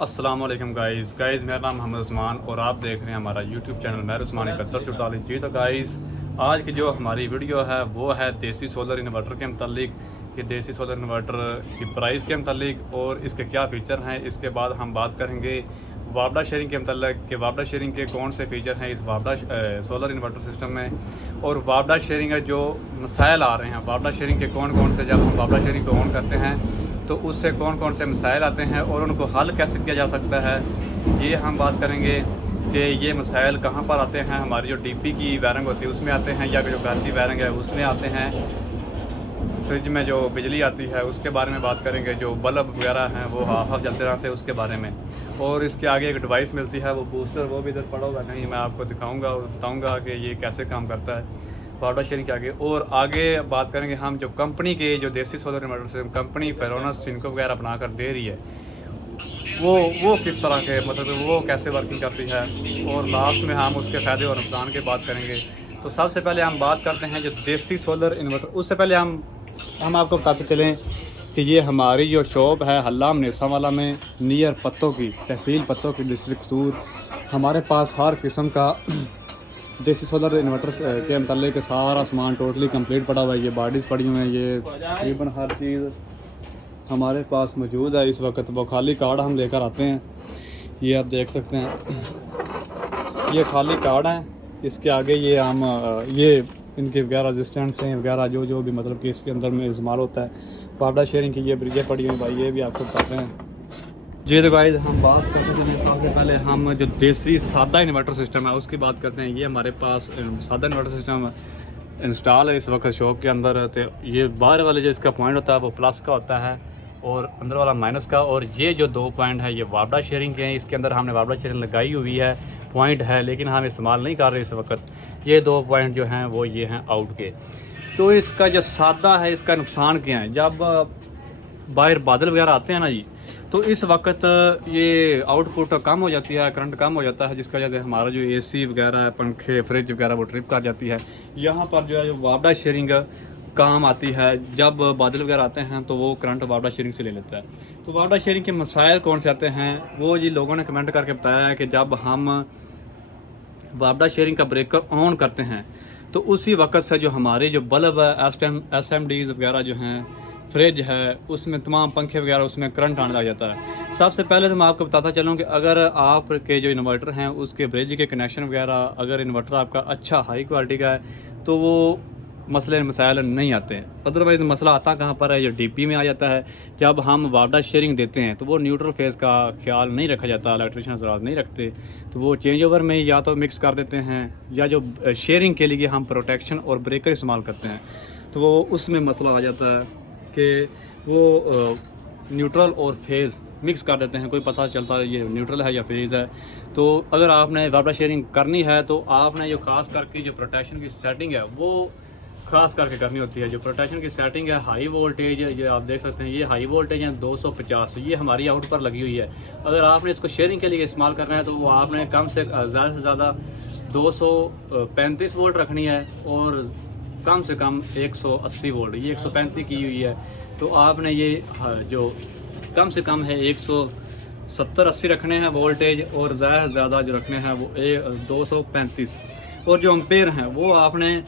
अस्सलाम वालेकुम गाइस मेरा नाम मोहम्मद उस्मान और आप देख रहे हैं हमारा यूट्यूब चैनल मेहर उस्मान 7144 जी। तो गाइस आज की जो हमारी वीडियो है वो है देसी सोलर इन्वर्टर के मतलब कि देसी सोलर इन्वर्टर की प्राइस के मतलब और इसके क्या फ़ीचर हैं। इसके बाद हम बात करेंगे वापडा शेयरिंग के मतलब कि वापडा शेयरिंग के कौन से फ़ीचर हैं इस वापडा सोलर इन्वर्टर सिस्टम में, और वापडा शेयरिंग है जो मसाइल आ रहे हैं वापडा शेयरिंग के कौन कौन से, जब हम वापडा शेयरिंग को ऑन करते हैं तो उससे कौन कौन से मसाइल आते हैं और उनको हल कैसे किया जा सकता है, ये हम बात करेंगे कि ये मसाइल कहाँ पर आते हैं। हमारी जो डीपी की वायरिंग होती है उसमें आते हैं, या जो घर की वायरिंग है उसमें आते हैं, फ्रिज में जो बिजली आती है उसके बारे में बात करेंगे, जो बल्ब वगैरह हैं वो हाफ हाफ जलते रहते हैं उसके बारे में, और इसके आगे एक डिवाइस मिलती है वो बूस्टर, वो भी इधर पड़ा होगा कहीं, मैं आपको दिखाऊँगा और बताऊँगा कि ये कैसे काम करता है वापडा शेयरिंग के आगे। और आगे बात करेंगे हम जो कंपनी के जो देसी सोलर इन्वर्टर से कंपनी फेरोनस सिनको वगैरह बनाकर दे रही है वो किस तरह के मतलब वो कैसे वर्किंग करती है, और लास्ट में हम उसके फ़ायदे और नुकसान की बात करेंगे। तो सबसे पहले हम बात करते हैं जो देसी सोलर इन्वर्टर। उससे पहले हम आपको बताते चलें कि ये हमारी जो शॉप है हल्लाम नेसावाला में नियर पत्तों की तहसील पत्तों की डिस्ट्रिक्ट सूर, हमारे पास हर किस्म का देसी सोलर इन्वर्टर के मतलब के सारा सामान टोटली कंप्लीट पड़ा हुआ है। ये बॉडीज़ पड़ी हुई हैं, ये तकरीबन हर चीज़ हमारे पास मौजूद है इस वक्त। वो खाली कार्ड हम लेकर आते हैं, ये आप देख सकते हैं, ये खाली कार्ड हैं। इसके आगे ये हम ये इनके वगैरह रजिस्टेंट्स हैं वगैरह जो भी मतलब कि इसके अंदर में इस्तेमाल होता है। वापडा शेयरिंग की ये ब्रिजें पड़ी हुई भाई, ये भी आपको बताते हैं जी। तो गाइस हम बात करते हैं सबसे पहले हम जो देसी सादा इन्वर्टर सिस्टम है उसकी बात करते हैं। ये हमारे पास सादा इन्वर्टर सिस्टम इंस्टॉल है इस वक्त शॉप के अंदर। तो ये बाहर वाले जो इसका पॉइंट होता है वो प्लस का होता है और अंदर वाला माइनस का, और ये जो दो पॉइंट है ये वापडा शेयरिंग के हैं। इसके अंदर हमने वापडा शेयरिंग लगाई हुई है, पॉइंट है, लेकिन हम इस्तेमाल नहीं कर रहे इस वक्त। ये दो पॉइंट जो हैं वो ये हैं आउट के। तो इसका जो सादा है इसका नुकसान क्या है, जब बाहर बादल वगैरह आते हैं ना जी, तो इस वक्त ये आउटपुट कम हो जाती है, करंट कम हो जाता है, जिसकी वजह से हमारा जो एसी वगैरह है, पंखे, फ्रिज वगैरह वो ट्रिप कर जाती है। यहाँ पर जो है जो वापडा शेयरिंग काम आती है, जब बादल वगैरह आते हैं तो वो करंट वापडा शेयरिंग से ले लेता है। तो वापडा शेयरिंग के मसाइल कौन से आते हैं वो जी लोगों ने कमेंट करके बताया है कि जब हम वापडा शेयरिंग का ब्रेकर ऑन करते हैं तो उसी वक्त से जो हमारे जो बल्ब है SMDs वगैरह जो हैं, फ्रिज है, उसमें तमाम पंखे वगैरह उसमें करंट आने लग जाता है। सबसे पहले तो मैं आपको बताता चलूँ कि अगर आपके जो इन्वर्टर हैं उसके ब्रिज के कनेक्शन वगैरह, अगर इन्वर्टर आपका अच्छा हाई क्वालिटी का है तो वो मसले मसाइल नहीं आते हैं। अदरवाइज़ मसला आता कहाँ पर है, जो डीपी में आ जाता है। जब हम वापडा शेयरिंग देते हैं तो वो न्यूट्रल फेज़ का ख्याल नहीं रखा जाता, इलेक्ट्रिशियन हज़रात नहीं रखते, तो वो चेंज ओवर में या तो मिक्स कर देते हैं, या जो शेयरिंग के लिए हम प्रोटेक्शन और ब्रेकर इस्तेमाल करते हैं तो वो उसमें मसला आ जाता है कि वो न्यूट्रल और फेज़ मिक्स कर देते हैं, कोई पता चलता है ये न्यूट्रल है या फेज़ है। तो अगर आपने वापडा शेयरिंग करनी है तो आपने जो खास करके जो प्रोटेक्शन की सेटिंग है वो खास करके करनी होती है। जो प्रोटेक्शन की सेटिंग है हाई वोल्टेज, ये आप देख सकते हैं, ये हाई वोल्टेज है 250, ये हमारी आउट पर लगी हुई है। अगर आपने इसको शेयरिंग के लिए इस्तेमाल करना है तो वो आपने कम से ज़्यादा 235 वोल्ट रखनी है, और कम से कम 180 वोल्ट, ये 135 की हुई है तो आपने ये जो कम से कम है 170-80 रखने हैं वोल्टेज, और ज़्यादा से ज़्यादा जो रखने हैं वो 235, और जो अम्पेयर हैं वो आपने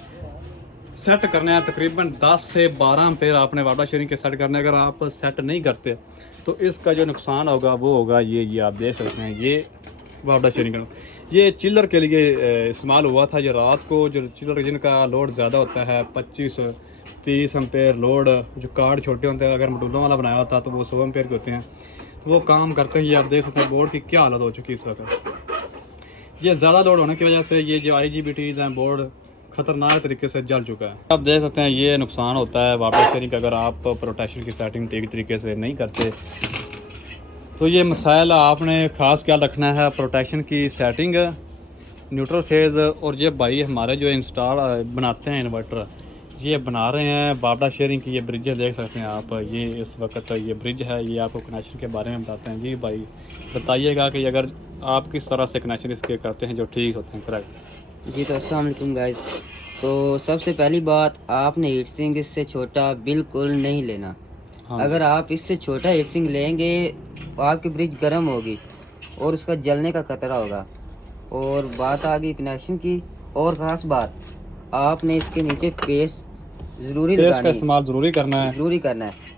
सेट करने हैं तकरीबन 10 से 12 एम्पेयर आपने वापडा शेयरिंग के सेट करने। अगर आप सेट नहीं करते तो इसका जो नुकसान होगा वो होगा ये आप देख सकते हैं, ये वापडा शेयरिंग का ये चिल्लर के लिए इस्तेमाल हुआ था। ये रात को जो चिल्लर जिनका लोड ज़्यादा होता है 25-30 एम्पेयर लोड, जो कार्ड छोटे होते हैं, अगर मटूलों वाला बनाया होता तो वो 100 एम्पेयर के होते हैं, तो वो काम करते हैं। ये आप देख सकते हैं बोर्ड की क्या हालत हो चुकी है इस वक्त। ये ज़्यादा लोड होने की वजह से ये जो IGBTs हैं बोर्ड ख़तरनाक तरीके से जल चुका है। आप देख सकते हैं ये नुकसान होता है वापडा शेयरिंग का अगर आप प्रोटेक्शन की सेटिंग ठीक तरीके से नहीं करते। तो ये मसाइल आपने ख़ास ख्याल रखना है, प्रोटेक्शन की सेटिंग, न्यूट्रल फेज़। और ये भाई हमारे जो इंस्टॉल बनाते हैं इन्वर्टर, ये बना रहे हैं वापडा शेयरिंग की। ये ब्रिजें देख सकते हैं आप, ये इस वक्त ये ब्रिज है, ये आपको कनेक्शन के बारे में बताते हैं। जी भाई बताइएगा कि अगर आप किस तरह से कनेक्शन इसके करते हैं जो ठीक होते हैं करेक्ट। जी तो अस्सलाम वालेकुम गाइस। तो सबसे पहली बात, आपने हीट सिंक इससे छोटा बिल्कुल नहीं लेना। हाँ। अगर आप इससे छोटा हीट सिंक लेंगे आपकी ब्रिज गर्म होगी और उसका जलने का खतरा होगा। और बात आ गई कनेक्शन की, और ख़ास बात, आपने इसके नीचे पेस्ट ज़रूरी पेस्ट का लगानी है, इस्तेमाल ज़रूरी करना है ज़रूरी करना है।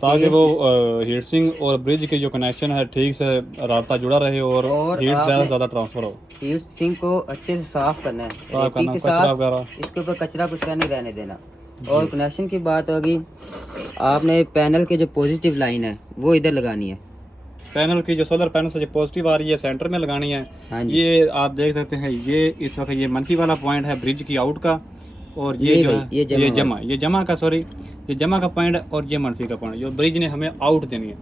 ताकि पेस्ट वो हीट सिंक और ब्रिज के जो कनेक्शन है ठीक से राब्ता जुड़ा रहे और और हीट ज़्यादा आपने से ज़्यादा ट्रांसफ़र हो। हीट सिंक को अच्छे से साफ करना है, साफ रेती करना के कचरा साथ वगैरह। इसके ऊपर कचरा कुचरा नहीं रहने देना। और कनेक्शन की बात होगी, आपने पैनल के जो पॉजिटिव लाइन है वो इधर लगानी है। पैनल की जो सोलर पैनल से जो पॉजिटिव आ रही है सेंटर में लगानी है। हाँ जी, ये आप देख सकते हैं, ये इस वक्त ये मनफी वाला पॉइंट है ब्रिज की आउट का, और ये ये जो भाई है ये जमा ये जमा का सॉरी ये जमा का पॉइंट है, और ये मनफी का पॉइंट जो ब्रिज ने हमें आउट देनी है।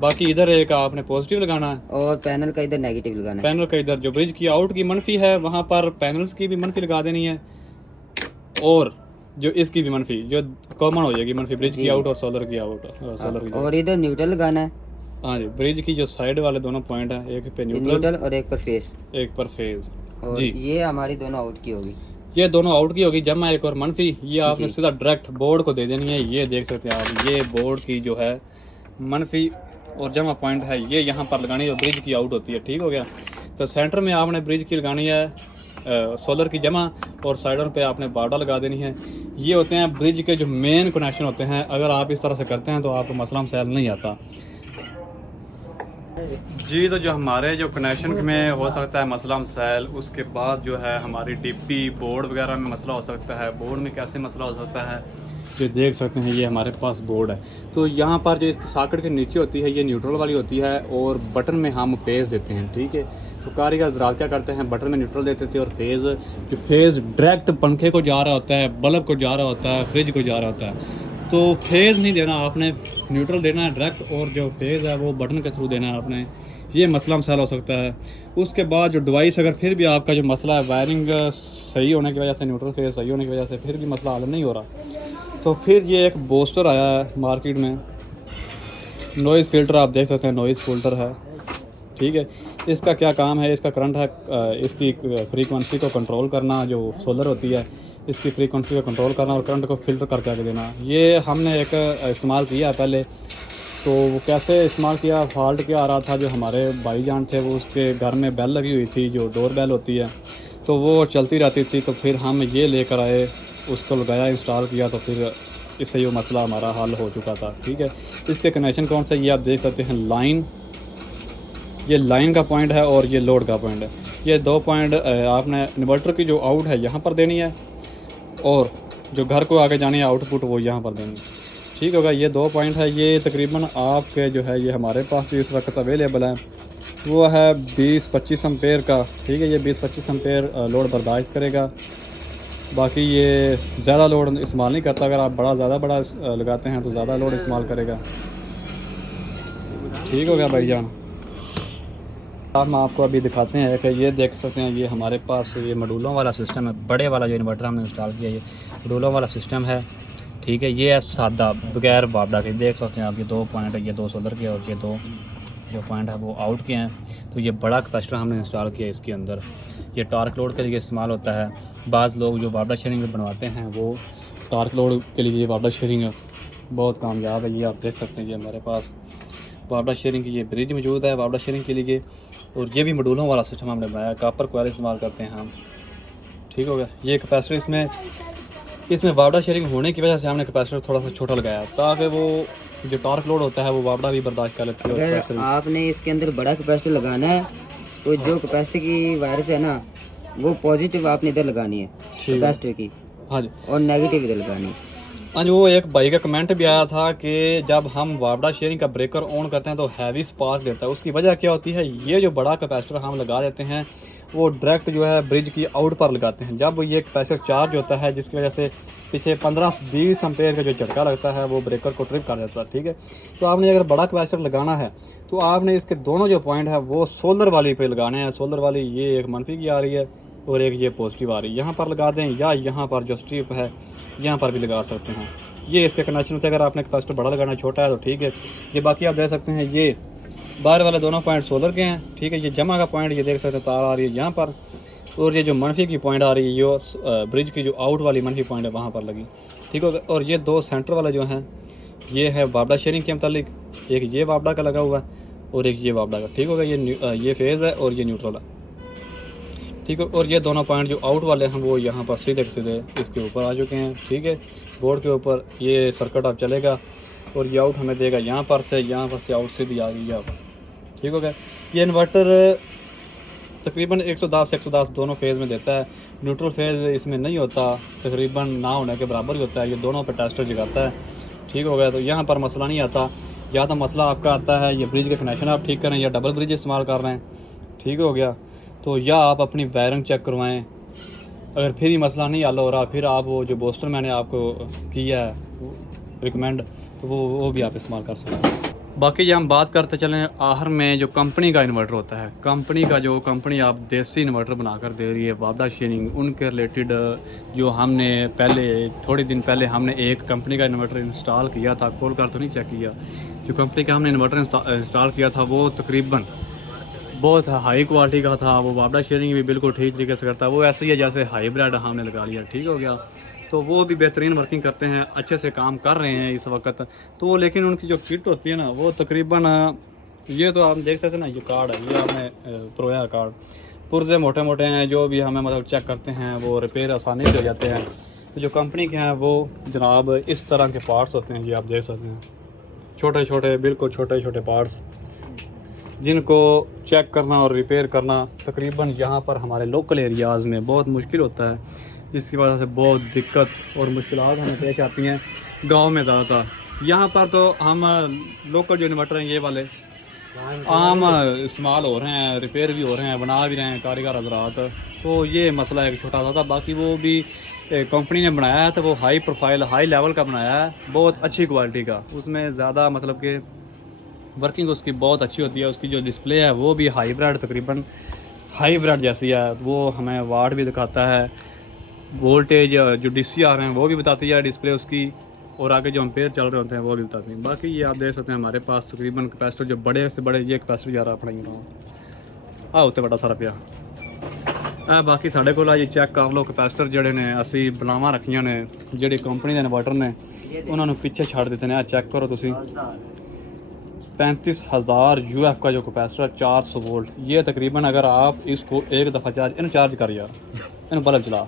बाकी इधर एक आपने पॉजिटिव लगाना है, और पैनल का इधर नेगेटिव लगाना है। पैनल का इधर जो ब्रिज की आउट की मनफी है वहाँ पर पैनल्स की भी मनफी लगा देनी है, और जो इसकी भी मनफी जो कॉमन हो जाएगी, मनफी ब्रिज की जी। आउट और सोलर की आउट सोलर की। और इधर न्यूट्रल लगाना है, हाँ जी, ब्रिज की जो साइड वाले दोनों पॉइंट हैं, एक पे न्यूट्रल न्यूट्रल और एक पर फेस। एक पर फेज। और जी, ये हमारी दोनों आउट की होगी। ये दोनों आउट की होगी, जमा एक और मनफी। ये आपने जी। सीधा डायरेक्ट बोर्ड को दे देनी है। ये देख सकते हैं आप, ये बोर्ड की जो है मनफी और जमा पॉइंट है, ये यहाँ पर लगानी है जो ब्रिज की आउट होती है। ठीक हो गया। तो सेंटर में आपने ब्रिज की लगानी है सोलर की जमा, और साइडों पे आपने बारडा लगा देनी है। ये होते हैं ब्रिज के जो मेन कनेक्शन होते हैं। अगर आप इस तरह से करते हैं तो आपको मसला मसाइल नहीं आता। जी, तो जो हमारे जो कनेक्शन में हो सकता है मसला मसाइल, उसके बाद जो है हमारी डीपी बोर्ड वगैरह में मसला हो सकता है। बोर्ड में कैसे मसला हो सकता है, ये देख सकते हैं, ये हमारे पास बोर्ड है। तो यहाँ पर जो इसकी सॉकेट के नीचे होती है ये न्यूट्रल वाली होती है, और बटन में हम फेज़ देते हैं। ठीक है, तो कारीगर हज़रात क्या करते हैं, बटन में न्यूट्रल देते थे, और फेज़ जो फेज़ डायरेक्ट पंखे को जा रहा होता है, बल्ब को जा रहा होता है, फ्रिज को जा रहा होता है। तो फेज़ नहीं देना आपने, न्यूट्रल देना है डायरेक्ट, और जो फेज़ है वो बटन के थ्रू देना है आपने। ये मसला मसाइल हो सकता है। उसके बाद जो डिवाइस, अगर फिर भी आपका जो मसला है वायरिंग सही होने की वजह से, न्यूट्रल फेज़ सही होने की वजह से फिर भी मसला हल नहीं हो रहा, तो फिर ये एक बूस्टर आया है मार्केट में, नॉइज़ फ़िल्टर। आप देख सकते हैं नॉइज़ फ़िल्टर है। ठीक है, इसका क्या काम है, इसका करंट है इसकी फ्रीक्वेंसी को कंट्रोल करना, जो सोलर होती है इसकी फ्रीक्वेंसी को कंट्रोल करना, और करंट को फ़िल्टर करके आगे देना। ये हमने एक इस्तेमाल किया है पहले। तो वो कैसे इस्तेमाल किया, फॉल्ट क्या आ रहा था, जो हमारे भाईजान थे वो उसके घर में बेल लगी हुई थी, जो डोर बेल होती है, तो वो चलती रहती थी। तो फिर हम ये लेकर आए, उसको लगाया, इंस्टॉल किया, तो फिर इससे ये मसला हमारा हल हो चुका था। ठीक है, इसके कनेक्शन कौन सा, ये आप देख सकते हैं लाइन, ये लाइन का पॉइंट है और ये लोड का पॉइंट है। ये दो पॉइंट आपने इन्वर्टर की जो आउट है यहाँ पर देनी है, और जो घर को आगे जानी है आउटपुट वो यहाँ पर देनी है। ठीक होगा, ये दो पॉइंट है। ये तकरीबन आपके जो है, ये हमारे पास भी इस वक्त अवेलेबल है, वो है 20-25 एम्पेयर का। ठीक है, ये 20-25 एम्पेयर लोड बर्दाश्त करेगा। बाकी ये ज़्यादा लोड इस्तेमाल नहीं करता। अगर आप ज़्यादा बड़ा लगाते हैं तो ज़्यादा लोड इस्तेमाल करेगा। ठीक हो गया भाईजान। हम आपको अभी दिखाते हैं कि ये देख सकते हैं, ये हमारे पास ये मॉड्यूलों वाला सिस्टम है। बड़े वाला जो इन्वर्टर हमने इंस्टॉल किया, ये मॉड्यूलों वाला सिस्टम है। ठीक है, ये है सादा बगैर बाबड़ा के। देख सकते हैं आप, ये दो पॉइंट है, ये दो सोलर के, और ये दो जो पॉइंट है वो आउट के हैं। तो ये बड़ा कैपेसिटर हमने इंस्टॉल किया इसके अंदर। ये टार्क लोड के लिए इस्तेमाल होता है। बाज़ लोग जो बाबड़ा शेयरिंग बनवाते हैं वो टार्क लोड के लिए, ये बाबड़ा शेयरिंग बहुत कामयाब है। ये आप देख सकते हैं, ये हमारे पास बाबड़ा शेयरिंग की ये ब्रिज मौजूद है बाबड़ा शेयरिंग के लिए। और ये भी मॉड्यूलों वाला सिस्टम हमने बनाया, कॉपर कॉइल इस्तेमाल करते हैं हम। ठीक हो गया, ये कैपेसिटर इसमें बाबड़ा शेयरिंग होने की वजह से हमने कैपेसिटर थोड़ा सा छोटा लगाया, ताकि वो जो टार्क लोड होता है वो बाबड़ा भी बर्दाश्त कर लेती है। अगर आपने इसके अंदर बड़ा कैपेसिटर लगाना है तो जो कैपेसिटर की वायर्स है ना, वो पॉजिटिव आपने इधर लगानी है कैपेसिटर की, हाँ जी, और नेगेटिव इधर लगानी है। हाँ जी। वो एक भाई का कमेंट भी आया था कि जब हम बाबड़ा शेयरिंग का ब्रेकर ऑन करते हैं तो हैवी स्पार्क देता है। उसकी वजह क्या होती है, ये जो बड़ा कैपेसिटर हम लगा देते हैं वो डायरेक्ट जो है ब्रिज की आउट पर लगाते हैं। जब ये कैपेसिटर चार्ज होता है, जिसकी वजह से पीछे 15-20 एम्पेयर का जो झटका लगता है वो ब्रेकर को ट्रिप कर देता है। ठीक है, तो आपने अगर बड़ा कैपेसिटर लगाना है तो आपने इसके दोनों जो पॉइंट है वो सोलर वाली पे लगाने हैं। सोलर वाली ये एक मनफी की आ रही है और एक ये पॉजिटिव आ रही है, यहाँ पर लगा दें, या यहाँ पर जो स्ट्रिप है यहाँ पर भी लगा सकते हैं। ये इसके कनेक्शन होते हैं। अगर आपने कैपेसिटर बड़ा लगाना छोटा है तो ठीक है। ये बाकी आप देख सकते हैं, ये बाहर वाले दोनों पॉइंट सोलर के हैं। ठीक है, ये जमा का पॉइंट ये देख सकते हैं, तार आ रही है यहाँ पर, और ये जो मनफी की पॉइंट आ रही है ये ब्रिज की जो आउट वाली मनफी पॉइंट है वहाँ पर लगी। ठीक है, और ये दो सेंटर वाले जो हैं ये है वापडा शेयरिंग के मतलब, एक ये वापडा का लगा हुआ है और एक ये वापडा का, ठीक होगा। ये फेज़ है और ये न्यूट्रल है, ठीक है। और ये दोनों पॉइंट जो आउट वाले हैं वो यहाँ पर सीधे सीधे इसके ऊपर आ चुके हैं, ठीक है, बोर्ड के ऊपर। ये सर्किट अब चलेगा और ये आउट हमें देगा यहाँ पर से आउट सीधी आ गई यहाँ पर, ठीक हो गया। ये इन्वर्टर तकरीबन 110 से 110 दोनों फेज़ में देता है। न्यूट्रल फेज़ इसमें नहीं होता, तकरीबन ना होने के बराबर ही होता है। ये दोनों पे टेस्टर जगाता है, ठीक हो गया। तो यहाँ पर मसला नहीं आता। या तो मसला आपका आता है ये ब्रिज के कनेक्शन आप ठीक करें या डबल ब्रिज इस्तेमाल कर रहे हैं, ठीक हो गया। तो या आप अपनी वायरिंग चेक करवाएं। अगर फिर ही मसला नहीं हल हो रहा, फिर आप वो जो बूस्टर मैंने आपको किया है रिकमेंड, तो वो भी आप इस्तेमाल कर सकते हैं। बाकी ये हम बात करते चलें आखिर में जो कंपनी का इन्वर्टर होता है, कंपनी आप देसी इन्वर्टर बनाकर दे रही है वापडा शेयरिंग, उनके रिलेटेड जो हमने थोड़े दिन पहले हमने एक कंपनी का इन्वर्टर इंस्टॉल किया था, खोल कर तो नहीं चेक किया। जो कंपनी का हमने इन्वर्टर इंस्टॉल किया था वो तकरीबन बहुत हाई क्वालिटी का था। वो वापडा शेयरिंग भी बिल्कुल ठीक तरीके से करता है। वो ऐसे ही है जैसे हाइब्रिड हमने लगा लिया, ठीक हो गया। तो वो भी बेहतरीन वर्किंग करते हैं, अच्छे से काम कर रहे हैं इस वक्त। तो लेकिन उनकी जो किट होती है ना वो तकरीबन, ये तो आप देख सकते हैं ना, ये कार्ड है, ये आपने प्रोया कार्ड, पुर्जे मोटे मोटे हैं, जो भी हमें मतलब चेक करते हैं वो रिपेयर आसानी से हो जाते हैं। तो जो कंपनी के हैं वो जनाब इस तरह के पार्ट्स होते हैं, ये आप देख सकते हैं, छोटे छोटे, बिल्कुल छोटे छोटे पार्ट्स, जिनको चेक करना और रिपेयर करना तकरीबन यहाँ पर हमारे लोकल एरियाज़ में बहुत मुश्किल होता है, जिसकी वजह से बहुत दिक्कत और मुश्किलात हमें पेश आती हैं गांव में ज़्यादातर। यहाँ पर तो हम लोकल जो इन्वर्टर हैं ये वाले आम इस्तेमाल हो रहे हैं, रिपेयर भी हो रहे हैं, बना भी रहे हैं कारीगर हजरात। तो ये मसला एक छोटा सा था। बाकी वो भी कंपनी ने बनाया है तो वो हाई प्रोफाइल हाई लेवल का बनाया है, बहुत अच्छी क्वालिटी का। उसमें ज़्यादा मतलब कि वर्किंग उसकी बहुत अच्छी होती है। उसकी जो डिस्प्ले है वो भी हाइब्रिड, तकरीबन हाइब्रिड जैसी है। वो हमें वाट भी दिखाता है, वोल्टेज जो डीसी आ रहे हैं वो भी बताती है डिस्प्ले उसकी, और आगे जो एम्पेयर चल रहे होते हैं वो भी बताती हैं। बाकी ये आप देख सकते हैं हमारे पास तकरीबन कैपेसिटर जो बड़े से बड़े ये कैपेसिटर जा रहा अपना उत्ते बड़ा सारा पिया। बाकी साढ़े को ये चेक कर लो कैपेसिटर जोड़े ने असी बनावा रखियां ने जी कंपनी के इन्वर्टर ने, उन्होंने पीछे छड़ देते हैं। चेक करो तुम 35,000 UF का जो कैपेसिटर 400 वोल्ट, ये तकरीबन अगर आप इसको एक दफ़ा चार्ज कर यार इन बल्ब चला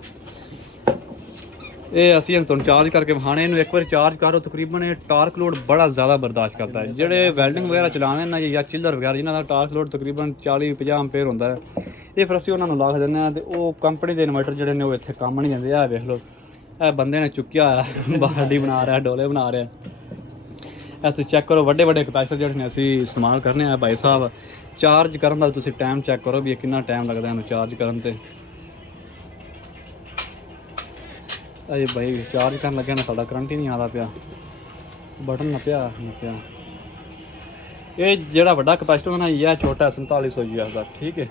ये असी तुम चार्ज करके वहाने एक बार चार्ज करो, तकरीबन ये टार्क लोड बड़ा ज़्यादा बर्दाश्त करता है। ਜਿਹੜੇ ਵੈਲਡਿੰਗ ਵਗੈਰਾ ਚਲਾਉਂਦੇ ਨਾ ਜਾਂ ਚਿਲਰ ਵਗੈਰਾ ਜਿਨ੍ਹਾਂ ਦਾ ਟਾਰਕ ਲੋਡ ਤਕਰੀਬਨ 40-50 ਐਂਪੀਅਰ ਹੁੰਦਾ ਹੈ, ਇਹ ਫਿਰ ਅਸੀਂ ਉਹਨਾਂ ਨੂੰ ਲਾ ਦਿੰਦੇ ਹਾਂ। ਤੇ ਉਹ ਕੰਪਨੀ ਦੇ ਇਨਵਰਟਰ ਜਿਹੜੇ ਨੇ ਉਹ ਇੱਥੇ ਕੰਮ ਨਹੀਂ ਜਾਂਦੇ। ਆ ਵੇਖ ਲਓ ਇਹ ਬੰਦੇ ਨੇ ਚੁੱਕਿਆ ਹੋਇਆ ਬਾਡੀ ਬਣਾ ਰਿਹਾ, ਡੋਲੇ ਬਣਾ ਰਿਹਾ। ਇਹ ਤੁਸੀਂ ਚੈੱਕ ਕਰੋ ਵੱਡੇ ਵੱਡੇ ਕਪੈਸਿਟਰ ਜਿਹੜੇ ਨੇ ਅਸੀਂ ਇਸਤੇਮਾਲ ਕਰਨੇ ਆ ਭਾਈ ਸਾਹਿਬ। ਚਾਰਜ ਕਰਨ ਦਾ ਤੁਸੀਂ ਟਾਈਮ ਚੈੱਕ ਕਰੋ ਵੀ ਇਹ ਕਿੰਨਾ ਟਾਈਮ ਲੱਗਦਾ ਇਹਨੂੰ ਚਾਰਜ ਕਰਨ ਤੇ। अजे भाई चार्ज करन लगे ना साडा करंट ही नहीं आता पिया, बटन नप्या ये जेड़ा वड्डा कैपेसिटर ना यह छोटा 4700 UF का, ठीक है।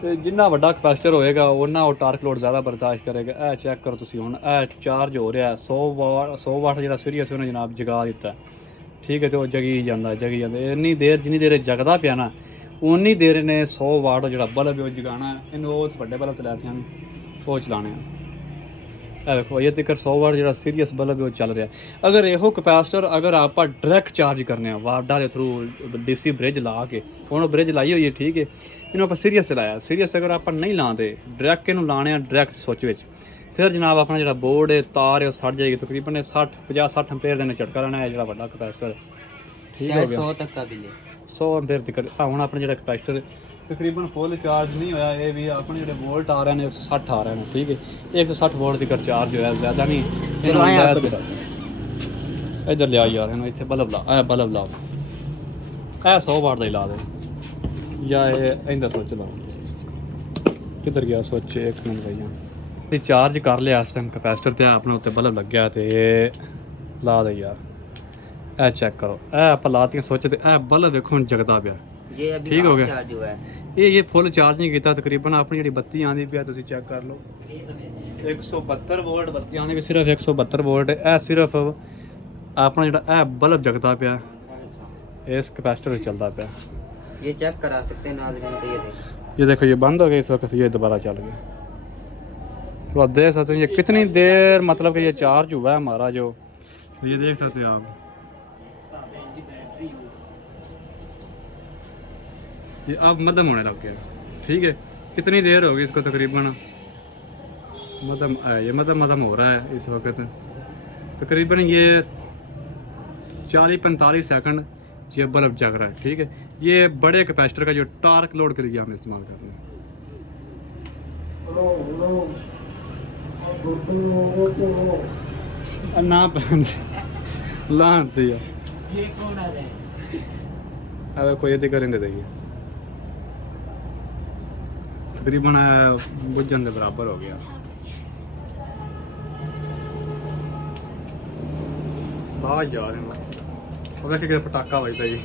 तो जिन्ना वड्डा कैपेसिटर होएगा उन्ना वो टार्क लोड ज़्यादा बर्दाश्त करेगा। ए चेक करो तुसीं हुण ए चार्ज हो रहा है 100 वाट जेड़ा सीरीयस उन्हें जनाब जगा दिता, ठीक है। तो जगी जांदा इन्नी देर जिन्नी देर जगदा पिया ना उन्नी देर ने 100 वाट जेड़ा बल्ब जगाना इन्हू वड्डे बल्ब चलाते हैं वो चलाने। देखो ये तक 100 वाट जो सीरीयस बल्ब है वो चल रहा है। अगर यो कैपेसिटर अगर आप डायरैक्ट चार्ज करने वापडा के थ्रू DC ब्रिज ला के हूँ ब्रिज लाई हुई है, ठीक है। इन्हों आप सीरीयस चलाया, सीरीयस अगर आप नहीं लाते डायरैक्ट इन्हू लाने डायरैक्ट स्विच में, फिर जनाब अपना जो बोर्ड है तार है वो सड़ जाएगी। तकरीबन 50-60 एंपीयर देने झटका लेना है जो बड़ा कैपेसिटर, ठीक है। 100 तक का बिल 100 एंपीयर तक हूँ अपना जो कैपेसिटर तकरीबन फुल चार्ज नहीं होया। ये भी अपने जो वोल्ट आ रहे हैं 160 आ रहे हैं, ठीक है। 160 वोल्ट तक चार्ज होया, ज़्यादा नहीं। इधर लिया यार इन्होंने इतने बल्ब ला, बल्ब ला 100 वाट का ही ला दे या इंदा सोच ला। किधर गया सोच, एक मिनट भाई चार्ज कर लिया इस टाइम कैपेसिटर ते अपने उत्ते बल्ब लग गया तो ला दे यार। ए चेक करो आप लाती सोच ते बल्ब देखो हुण जगदा पिया, ठीक हो गया। ये फुल चार्ज नहीं किया तकरीबन अपनी जी बत्ती आती पी तुम चेक कर लो 172 वोल्ट बत्ती आने सिर्फ 172 वोल्ट। ए सिर्फ अपना जो बल्ब जगता पाया इस कैपेसिटर चलता पाया। ये चेक करा सकते हैं नाज़रीन को। ये देखो ये बंद हो गया इस वक्त, ये दोबारा चल गया। तो आप देख सकते हैं ये कितनी देर मतलब कि ये चार्ज हुआ है हमारा जो ये देख सकते हो आप, ये अब मध्यम होने लग गया। ठीक है, कितनी देर होगी इसको तकरीबन? मध्यम ये मध्यम हो रहा है इस वक्त। तकरीबन ये 40-45 सेकंड ये बल्ब जग रहा है। ठीक है, ये बड़े कैपेसिटर का जो टार्क लोड के लिए हम इस्तेमाल कर रहे हैं। ना पहन लाते ये कौन आ रहा है? अब कोई यदि करेंगे देखिए, तकरीबन बुझन के बराबर हो गया। बहुत यार अब एक पटाखा बजता जी।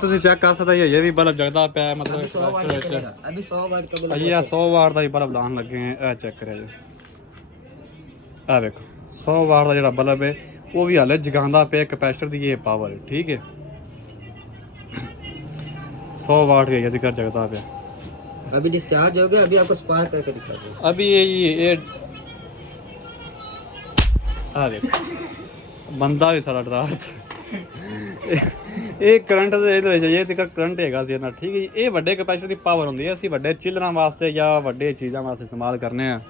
ਤੁਸੀਂ ਚੈੱਕ ਕਰ ਸਕਦੇ ਹੋ, ਇਹ ਵੀ ਬਲਬ ਜਗਦਾ ਪਿਆ ਮਤਲਬ अभी 100 वाट का चलेगा, अभी 100 वाट का बल्ब ਇਹ 100 ਵਾਟ ਦਾ ਹੀ ਬਲਬ ਲਾਉਣ ਲੱਗੇ ਆ। ਇਹ ਚੈੱਕ ਕਰਿਆ ਜੀ, ਆ ਵੇਖੋ 100 ਵਾਟ ਦਾ ਜਿਹੜਾ ਬਲਬ ਹੈ ਉਹ ਵੀ ਹਾਲੇ ਜਗਾਉਂਦਾ ਪਿਆ ਕੈਪੈਸਿਟਰ ਦੀ ਇਹ ਪਾਵਰ। ਠੀਕ ਹੈ, 100 ਵਾਟ के यदि कर जगता पे अभी डिस्चार्ज हो गया, अभी आपको स्पार्क करके दिखा दूँ। अभी ये आ देखो बंदा भी सारा डरा ਇਹ ਕਰੰਟ ਦੇ ਇਹਦੇ ਵਿੱਚ ਇਹ ਤੇ ਕਰੰਟ ਹੈਗਾ ਸੀ ਨਾ। ਠੀਕ ਹੈ ਜੀ, ਇਹ ਵੱਡੇ ਕੈਪੈਸਿਟਰ ਦੀ ਪਾਵਰ ਹੁੰਦੀ ਹੈ, ਅਸੀਂ ਵੱਡੇ ਚਿਲਰਾਂ ਵਾਸਤੇ ਜਾਂ ਵੱਡੇ ਚੀਜ਼ਾਂ ਵਾਸਤੇ ਇਸਤੇਮਾਲ ਕਰਨੇ ਆ।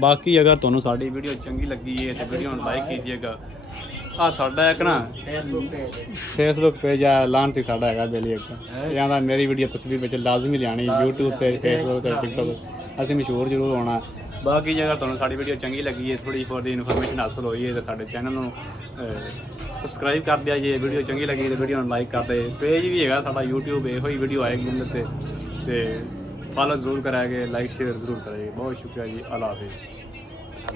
ਬਾਕੀ ਅਗਰ ਤੁਹਾਨੂੰ ਸਾਡੀ ਵੀਡੀਓ ਚੰਗੀ ਲੱਗੀ ਹੈ ਤੇ ਵੀਡੀਓ ਨੂੰ ਲਾਈਕ ਕੀਜੀਏਗਾ। ਆ ਸਾਡਾ ਇੱਕ ਨਾ ਫੇਸਬੁੱਕ ਪੇਜ ਆ ਲਾਂਤੀ ਸਾਡਾ ਹੈਗਾ ਬੇਲੀ ਇੱਕ, ਜਾਂ ਦਾ ਮੇਰੀ ਵੀਡੀਓ ਤਸਵੀਰ ਵਿੱਚ ਲਾਜ਼ਮੀ ਲਿਆਣੀ YouTube ਤੇ Facebook ਤੇ TikTok, ਅਸੀਂ ਮਸ਼ਹੂਰ ਜ਼ਰੂਰ ਹੋਣਾ। ਬਾਕੀ ਜੇ ਅਗਰ ਤੁਹਾਨੂੰ ਸਾਡੀ ਵੀਡੀਓ ਚੰਗੀ ਲੱਗੀ ਹੈ, ਥੋੜੀ ਹੋਰ ਦੀ ਇਨਫੋਰਮੇਸ਼ਨ ਹਾਸਲ ਹੋਈ ਹੈ, ਤਾਂ ਸਾਡੇ ਚੈਨਲ ਨੂੰ ਸਬਸਕ੍ਰਾਈਬ ਕਰ ਦਿਆ ਜੇ। ਵੀਡੀਓ ਚੰਗੀ ਲੱਗੀ ਤਾਂ ਵੀਡੀਓ ਨੂੰ ਲਾਈਕ ਕਰ ਦੇ। ਪੇਜ ਵੀ ਹੈਗਾ ਸਾਡਾ YouTube, ਇਹੋ ਹੀ ਵੀਡੀਓ ਆਏਗੀ ਉਹਦੇ ਤੇ ਫਾਲੋ ਜ਼ਰੂਰ ਕਰਾਂਗੇ, ਲਾਈਕ ਸ਼ੇਅਰ ਜ਼ਰੂਰ ਕਰਾਂਗੇ। ਬਹੁਤ ਸ਼ੁਕਰੀਆ ਜੀ, ਅੱਲਾ ਹਾਫਿਜ਼।